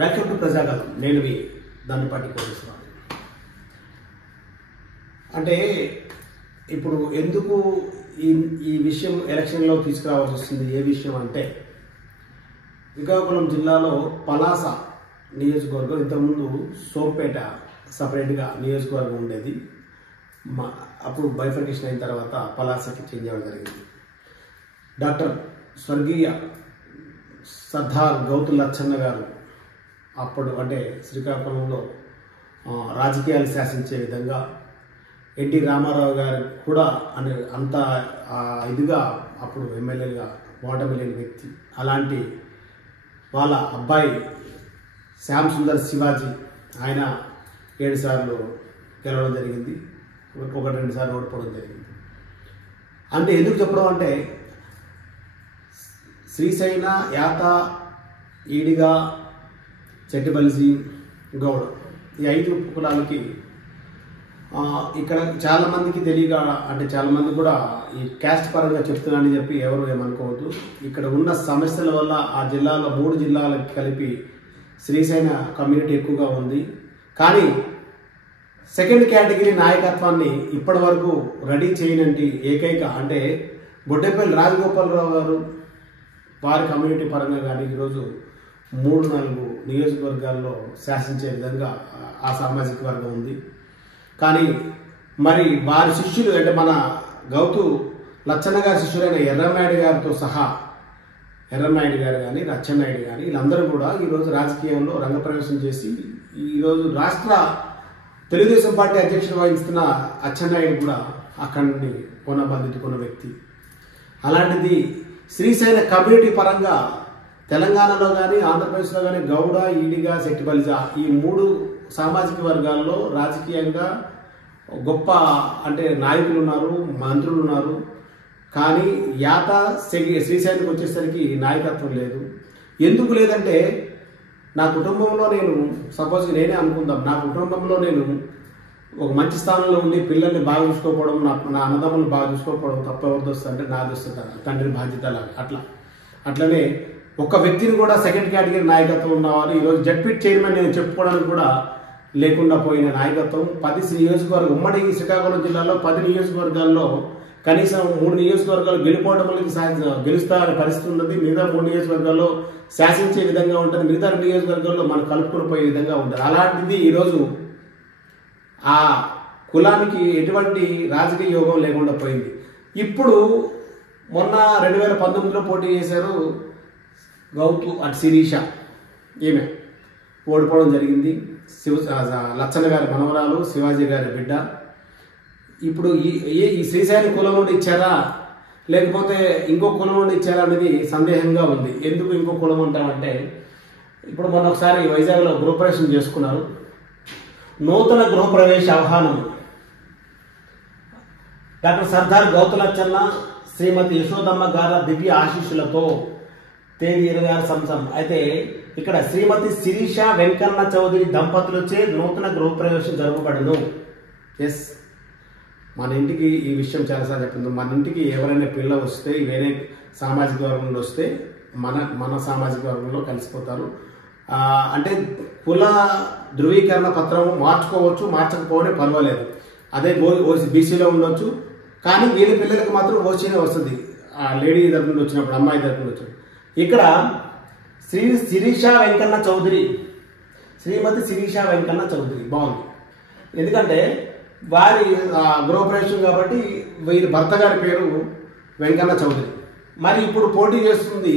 Welcome to Prajagalam. నేను మీ దండపాటి కోటేశ్వరరావు. అంటే ఇప్పుడు ఎందుకు ఈ విషయం ఎలక్షన్లో తీసుకురావాల్సి వస్తుంది? ఏ విషయం అంటే, శ్రీకాకుళం జిల్లాలో పలాస నియోజకవర్గం, ఇంతకుముందు సోంపేట సపరేట్గా నియోజకవర్గం ఉండేది. అప్పుడు బైఫర్కేషన్ అయిన తర్వాత పలాసకి చేంజ్ అవ్వడం జరిగింది. డాక్టర్ స్వర్గీయ సర్దార్ గౌతు లచ్చన్న గారు అప్పుడు అంటే శ్రీకాకుళంలో రాజకీయాలు శాసించే విధంగా ఎన్టీ రామారావు గారు కూడా అంత ఇదిగా అప్పుడు ఎమ్మెల్యేగా ఓటమి లేని వ్యక్తి. అలాంటి వాళ్ళ అబ్బాయి శ్యామ్ సుందర్ శివాజీ, ఆయన 7 సార్లు గెలవడం జరిగింది, 1-2 సార్లు ఓడిపోవడం జరిగింది. అంటే ఎందుకు చెప్పడం అంటే, శ్రీశైన, యాత, ఈడిగా, చెట్టిబలిసి, గౌడ, ఈ 5 కులాలకి ఇక్కడ చాలామందికి తెలియక, అంటే చాలామంది కూడా ఈ క్యాస్ట్ పరంగా చెప్తున్నానని చెప్పి ఎవరు ఏమనుకోవద్దు. ఇక్కడ ఉన్న సమస్యల వల్ల ఆ జిల్లాలో 3 జిల్లాలకు కలిపి శ్రీశైన కమ్యూనిటీ ఎక్కువగా ఉంది. కానీ సెకండ్ కేటగిరీ నాయకత్వాన్ని ఇప్పటి వరకు రెడీ చేయనంటి ఏకైక అంటే బొడ్డేపల్లి రాజగోపాలరావు గారు, వారి కమ్యూనిటీ పరంగా కానీ ఈరోజు 3-4 నియోజకవర్గాల్లో శాసించే విధంగా ఆ సామాజిక వర్గం ఉంది. కానీ మరి వారి శిష్యులు అంటే మన గౌతు లచ్చన్న గారి శిష్యులైన ఎర్రనాయుడు గారితో సహా, ఎర్రనాయుడు గారు కానీ అచ్చెన్నాయుడు కానీ వీళ్ళందరూ కూడా ఈరోజు రాజకీయంలో రంగప్రవేశం చేసి ఈరోజు రాష్ట్ర తెలుగుదేశం పార్టీ అధ్యక్షుడు వహిస్తున్న అచ్చెన్నాయుడు కూడా అక్కడి నుండి కొనబంధించుకున్న వ్యక్తి. అలాంటిది శ్రీశైల కమ్యూనిటీ పరంగా తెలంగాణలో కానీ ఆంధ్రప్రదేశ్లో కానీ గౌడ, ఈడిగా, శెట్టిబలిజ ఈ 3 సామాజిక వర్గాల్లో రాజకీయంగా గొప్ప అంటే నాయకులు ఉన్నారు, మంత్రులు ఉన్నారు. కానీ యాత శ్రీశైలంకి వచ్చేసరికి నాయకత్వం లేదు. ఎందుకు లేదంటే, నా కుటుంబంలో నేను సపోజ్ నేనే అనుకుందాం, నా కుటుంబంలో నేను ఒక మంచి స్థానంలో ఉండి పిల్లల్ని బాగా చూసుకోకపోవడం, నా అన్నదమ్ములను బాగా చూసుకోకపోవడం తప్ప ఎవరిది వస్తుంది అంటే నాది వస్తుంది, తండ్రి బాధ్యత లాగా. అట్లనే ఒక వ్యక్తిని కూడా సెకండ్ కేటగిరీ నాయకత్వం ఉన్నవారు ఈరోజు జడ్పీటీ చైర్మన్ నేను చెప్పుకోవడానికి కూడా లేకుండా పోయిన నాయకత్వం. 10 నియోజకవర్గం ఉమ్మడి శ్రీకాకుళం జిల్లాలో 10 నియోజకవర్గాల్లో కనీసం 3 నియోజకవర్గాలు గెలుపోవడానికి గెలుస్తారనే పరిస్థితి ఉన్నది. మిగతా 3 నియోజకవర్గాల్లో శాసించే విధంగా ఉంటుంది, మిగతా నియోజకవర్గాల్లో మనం కలుపుకొని పోయే విధంగా ఉంటుంది. అలాంటిది ఈరోజు ఆ కులానికి ఎటువంటి రాజకీయ యోగం లేకుండా పోయింది. ఇప్పుడు మొన్న 2019లో పోటీ చేశారు గౌతు శిరీష, ఈమె ఓడిపోవడం జరిగింది. లచ్చన్న గారి మనవరాలు, శివాజీ గారి బిడ్డ. ఇప్పుడు ఈ శ్రీశైలం కులం నుండి ఇచ్చారా లేకపోతే ఇంకో కులం నుండి ఇచ్చారా అనేది సందేహంగా ఉంది. ఎందుకు ఇంకో కులం అంటామంటే, ఇప్పుడు మొన్న ఒకసారి వైజాగ్లో గృహప్రవేశం చేసుకున్నారు. నూతన గృహప్రవేశ ఆహ్వానం డాక్టర్ సర్దార్ గౌతు లచ్చన్న శ్రీమతి యశోదమ్మ గారి దివ్య ఆశీస్సులతో తేదీ 26 సంవత్సరం. అయితే ఇక్కడ శ్రీమతి శిరీష వెంకన్న చౌదరి దంపతులచే నూతన గృహప్రవేశం జరపబడును. ఎస్, మన ఇంటికి ఈ విషయం చాలాసార్లు చెప్పింది. మన ఇంటికి ఎవరైనా పిల్ల వస్తే, వేరే సామాజిక వర్గంలో వస్తే మన సామాజిక వర్గంలో కలిసిపోతారు. అంటే కుల ధృవీకరణ పత్రం మార్చుకోవచ్చు, మార్చకపోవడం పర్వాలేదు. అదే బీసీలో ఉండొచ్చు, కానీ వీళ్ళ పిల్లలకు మాత్రం ఓసీనే వస్తుంది. ఆ లేడీ తరఫు నుండి వచ్చినప్పుడు, అమ్మాయి తరఫు నుండి వచ్చినప్పుడు. ఇక్కడ శిరీష వెంకన్న చౌదరి, శ్రీమతి శిరీష వెంకన్న చౌదరి బాగుంది. ఎందుకంటే వారి గృహప్రవేశం కాబట్టి వీరి భర్త గారి పేరు వెంకన్న చౌదరి. మరి ఇప్పుడు పోటీ చేస్తుంది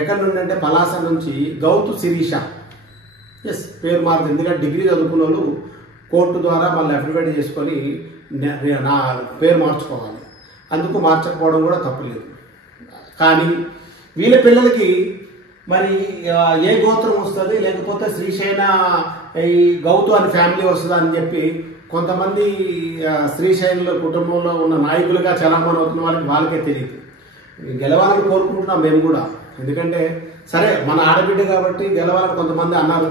ఎక్కడి నుండి అంటే పలాస నుంచి గౌతు శిరీష. ఎస్, పేరు మారుతుంది. ఎందుకంటే డిగ్రీ చదువుకున్న వాళ్ళు కోర్టు ద్వారా మళ్ళీ అఫిడవిట్ చేసుకొని నా పేరు మార్చుకోవాలి. అందుకు మార్చకపోవడం కూడా తప్పులేదు. కానీ వీళ్ళ పిల్లలకి మరి ఏ గోత్రం వస్తుంది, లేకపోతే శ్రీశైన ఈ గౌతు అని ఫ్యామిలీ వస్తుందా అని చెప్పి కొంతమంది శ్రీశైల కుటుంబంలో ఉన్న నాయకులుగా చలామణి అవుతున్న వాళ్ళకే తెలియదు. గెలవాలని కోరుకుంటున్నాం మేము కూడా. ఎందుకంటే సరే, మన ఆడబిడ్డ కాబట్టి గెలవాలని కొంతమంది అన్నారు.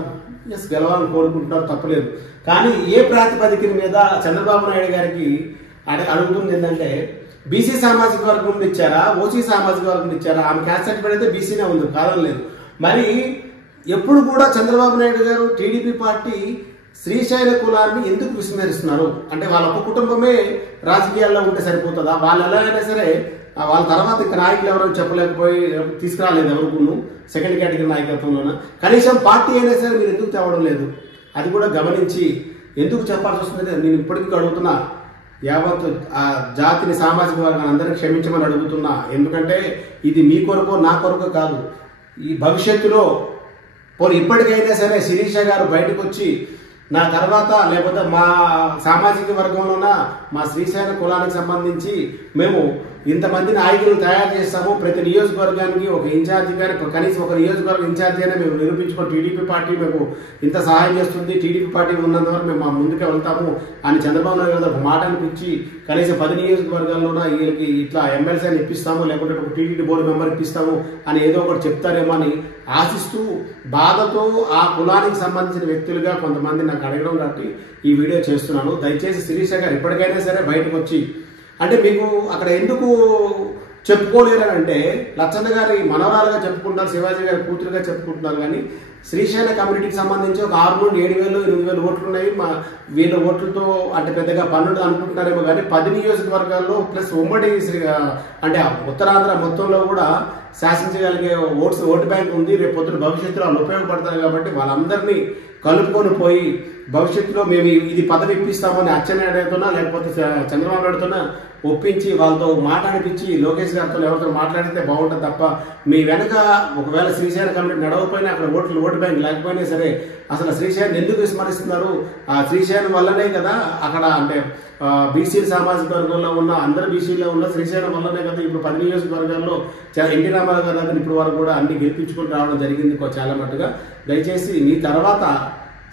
ఎస్, గెలవాలని కోరుకుంటున్నారు, తప్పలేదు. కానీ ఏ ప్రాతిపదికన మీద చంద్రబాబు నాయుడు గారికి అడుగుతుంది ఏంటంటే, బీసీ సామాజిక వర్గం నుండి ఇచ్చారా, ఓసీ సామాజిక వర్గం నుండి ఇచ్చారా? ఆమె క్యాస్ట్ సర్టిఫికేట్ అయితే బీసీనే ఉంది, కాదని లేదు. మరి ఎప్పుడు కూడా చంద్రబాబు నాయుడు గారు టీడీపీ పార్టీ శ్రీశైల కులాన్ని ఎందుకు విస్మరిస్తున్నారు అంటే వాళ్ళ ఒక కుటుంబమే రాజకీయాల్లో ఉంటే సరిపోతుందా? వాళ్ళు ఎలా అయినా సరే వాళ్ళ తర్వాత ఇక నాయకులు ఎవరో చెప్పలేకపోయి తీసుకురాలేదు ఎవరు సెకండ్ కేటగిరీ నాయకత్వంలోన కనీసం పార్టీ అయినా సరే మీరు ఎందుకు తేవడం లేదు? అది కూడా గమనించి ఎందుకు చెప్పాల్సి వస్తుందంటే నేను ఇప్పటికీ అడుగుతున్నా, యావత్ ఆ జాతిని సామాజిక వర్గాన్ని అందరినీ క్షమించమని అడుగుతున్నా. ఎందుకంటే ఇది మీ కొరకు నా కొరకు కాదు. ఈ భవిష్యత్తులో పోనీ ఇప్పటికైనా సరే శిరీష గారు బయటకు వచ్చి నా తర్వాత లేకపోతే మా సామాజిక వర్గంలోన మా శ్రీశైల కులానికి సంబంధించి మేము ఇంతమంది నాయకులు తయారు చేస్తాము, ప్రతి నియోజకవర్గానికి ఒక ఇన్ఛార్జి కానీ కనీసం ఒక నియోజకవర్గ ఇన్ఛార్జి అయినా మేము నిరూపించుకొని టీడీపీ పార్టీ మేము ఇంత సహాయం చేస్తుంది, టీడీపీ పార్టీ ఉన్నందువల్ల మేము ముందుకే వెళ్తాము అని చంద్రబాబు నాయుడు గారు ఒక మాట అనిపించి కనీసం 10 నియోజకవర్గాల్లోన వీళ్ళకి ఇట్లా ఎమ్మెల్సీ అని ఇప్పిస్తాము లేకుంటే ఒక టీడీపీ బోర్డు మెంబర్ ఇప్పిస్తాము అని ఏదో ఒకటి చెప్తారేమో అని ఆశిస్తూ బాధతో ఆ కులానికి సంబంధించిన వ్యక్తులుగా కొంతమంది నాకు అడగడం కాబట్టి ఈ వీడియో చేస్తున్నాను. దయచేసి శిరీష గారు ఇప్పటికైనా సరే బయటకు వచ్చి అంటే మీకు అక్కడ ఎందుకు చెప్పుకోలేరంటే లచ్చన్న గారి మనవరాలుగా చెప్పుకుంటారు, శివాజీ గారి కూతురుగా చెప్పుకుంటున్నారు. కానీ శ్రీశైల కమ్యూనిటీకి సంబంధించి ఒక 6 నుండి 7,000 8,000 ఓట్లు ఉన్నాయి. వీళ్ళ ఓట్లతో అంటే పెద్దగా పన్నులు అనుకుంటున్నారేమో కానీ 10 నియోజకవర్గాల్లో ప్లస్ ఉమ్మడి అంటే ఉత్తరాంధ్ర మొత్తంలో కూడా శాసించగలిగే ఓటు బ్యాంక్ ఉంది. రేపు పొద్దున భవిష్యత్తులో వాళ్ళు ఉపయోగపడతారు కాబట్టి వాళ్ళందరినీ కలుపుకొని పోయి భవిష్యత్తులో మేము ఇది పదవి ఇప్పిస్తామని అచ్చెన్నాయుడుతోనా లేకపోతే చంద్రబాబు నాయుడుతోనా ఒప్పించి వాళ్ళతో మాట్లాడిపించి లోకేష్ గారితో ఎవరితో మాట్లాడితే బాగుంటుంది తప్ప మీ వెనక ఒకవేళ శ్రీశైల కమిటీ నడవకపోయినా అక్కడ ఓటు బ్యాంక్ లేకపోయినా సరే అసలు శ్రీశైలం ఎందుకు విస్మరిస్తున్నారు? ఆ శ్రీశైలం వల్లనే కదా అక్కడ అంటే బీసీల సామాజిక వర్గంలో ఉన్న అందరు బీసీలో ఉన్న శ్రీశైలం వల్లనే కదా ఇప్పుడు 10 నియోజకవర్గాల్లో ఎన్టీ రామారావు గారు దగ్గర ఇప్పుడు వరకు కూడా అన్ని గెలిపించుకుని రావడం జరిగింది చాలా మట్టుగా. దయచేసి మీ తర్వాత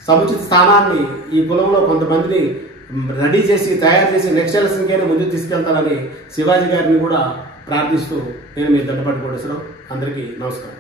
సముచిత స్థానాన్ని ఈ కులంలో కొంతమందిని రెడీ చేసి తయారు చేసి నెక్స్ట్ ఎలక్షన్కైనా ముందుకు తీసుకెళ్తానని శివాజీ గారిని కూడా ప్రార్థిస్తూ నేను మీ దండపాటి కోటేశ్వరరావు. అందరికీ నమస్కారం.